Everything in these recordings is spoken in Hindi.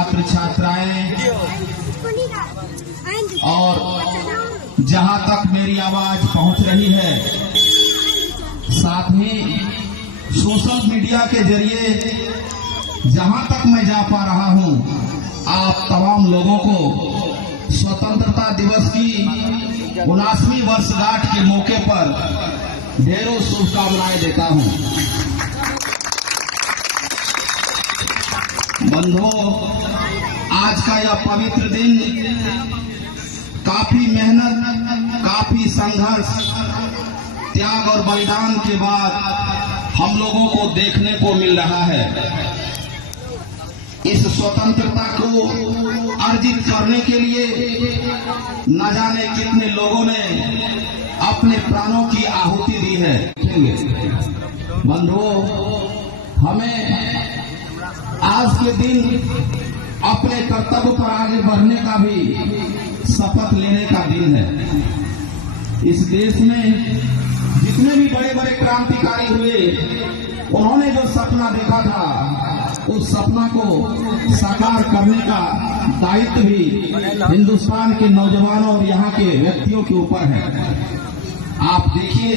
छात्र छात्राएं और जहां तक मेरी आवाज पहुंच रही है, साथ ही सोशल मीडिया के जरिए जहां तक मैं जा पा रहा हूं, आप तमाम लोगों को स्वतंत्रता दिवस की 79वीं वर्षगांठ के मौके पर ढेरों शुभकामनाएं देता हूं। बंधुओं, आज का यह पवित्र दिन काफी मेहनत, काफी संघर्ष, त्याग और बलिदान के बाद हम लोगों को देखने को मिल रहा है। इस स्वतंत्रता को अर्जित करने के लिए न जाने कितने लोगों ने अपने प्राणों की आहुति दी है। बंधुओं, हमें आज के दिन अपने कर्तव्य पर आगे बढ़ने का भी शपथ लेने का दिन है। इस देश में जितने भी बड़े बड़े क्रांतिकारी हुए, उन्होंने जो सपना देखा था, उस सपना को साकार करने का दायित्व भी हिंदुस्तान के नौजवानों और यहाँ के व्यक्तियों के ऊपर है। आप देखिए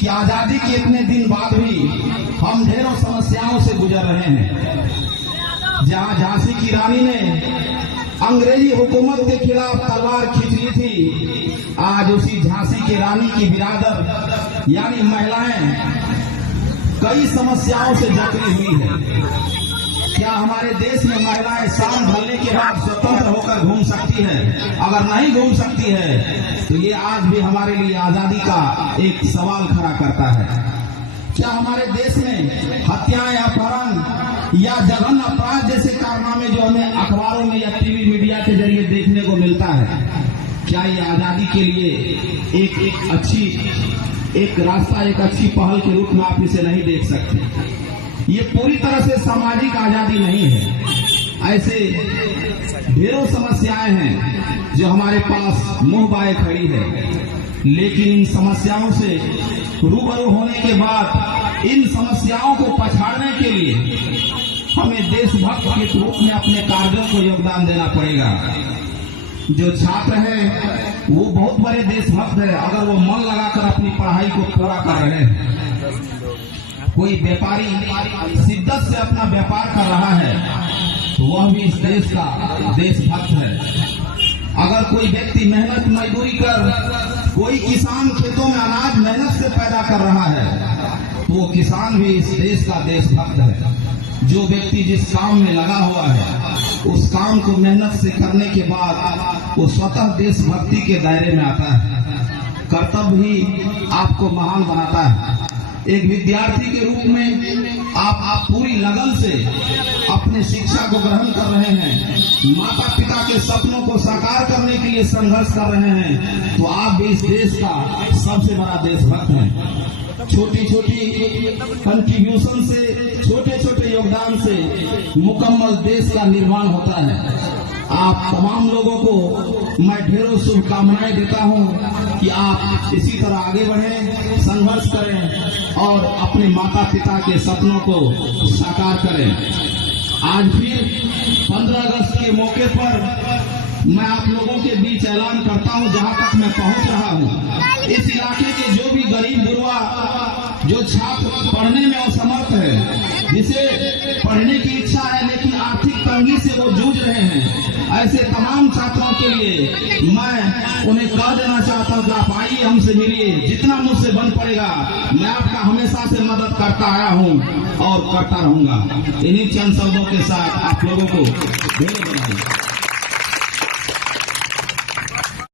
कि आजादी के इतने दिन बाद भी हम ढेरों समस्याओं से गुजर रहे हैं। जहाँ झांसी की रानी ने अंग्रेजी हुकूमत के खिलाफ तलवार खींच ली थी, आज उसी झांसी की रानी की बिरादर यानी महिलाएं कई समस्याओं से जकड़ी हुई है। क्या हमारे देश में महिलाएं शाम ढलने के बाद स्वतंत्र होकर घूम सकती है? अगर नहीं घूम सकती है तो ये आज भी हमारे लिए आजादी का एक सवाल खड़ा करता है। क्या हमारे देश में हत्याएं, अपहरण या जघन्य अपराध जैसे कारनामे जो हमें अखबारों में या टीवी मीडिया के जरिए देखने को मिलता है, क्या ये आजादी के लिए एक रास्ता, एक अच्छी पहल के रूप में आप इसे नहीं देख सकते? ये पूरी तरह से सामाजिक आजादी नहीं है। ऐसे ढेरों समस्याएं हैं जो हमारे पास मुंह बाए खड़ी है, लेकिन इन समस्याओं से रूबरू होने के बाद इन समस्याओं को पछाड़ने के लिए हमें देशभक्त के रूप में अपने कार्यों को योगदान देना पड़ेगा। जो छात्र है वो बहुत बड़े देशभक्त है अगर वो मन लगाकर अपनी पढ़ाई को पूरा कर रहे हैं। कोई व्यापारी शिद्दत से अपना व्यापार कर रहा है तो वह भी इस देश का देशभक्त है। अगर कोई व्यक्ति मेहनत मजदूरी कर, कोई किसान खेतों में अनाज मेहनत से पैदा कर रहा है तो वो किसान भी इस देश का देशभक्त है। जो व्यक्ति जिस काम में लगा हुआ है, उस काम को मेहनत से करने के बाद वो स्वतः देशभक्ति के दायरे में आता है। कर्तव्य ही आपको महान बनाता है। एक विद्यार्थी के रूप में आप पूरी लगन से अपने शिक्षा को ग्रहण कर रहे हैं, माता पिता के सपनों को साकार करने के लिए संघर्ष कर रहे हैं, तो आप भी इस देश का सबसे बड़ा देशभक्त हैं। छोटी छोटी कंट्रीब्यूशन से, छोटे छोटे योगदान से मुकम्मल देश का निर्माण होता है। आप तमाम लोगों को मैं ढेरों शुभकामनाएं देता हूं कि आप इसी तरह आगे बढ़ें, संघर्ष करें और अपने माता पिता के सपनों को साकार करें। आज फिर 15 अगस्त के मौके पर मैं आप लोगों के बीच ऐलान करता हूं, जहां तक मैं पहुंच रहा हूं, इस इलाके के जो भी गरीब गुरबा, जो छात्र पढ़ने में असमर्थ है, जिसे पढ़ने की इच्छा है लेकिन आर्थिक तंगी से वो जूझ रहे हैं, ऐसे तमाम छात्रों के लिए मैं उन्हें कह देना चाहता हूं कि आप आइए, हमसे मिलिए, जितना मुझसे बन पड़ेगा मैं आपका हमेशा से मदद करता आया हूं और करता रहूंगा। इन्हीं चंद शब्दों के साथ आप लोगों को ढेर बधाई।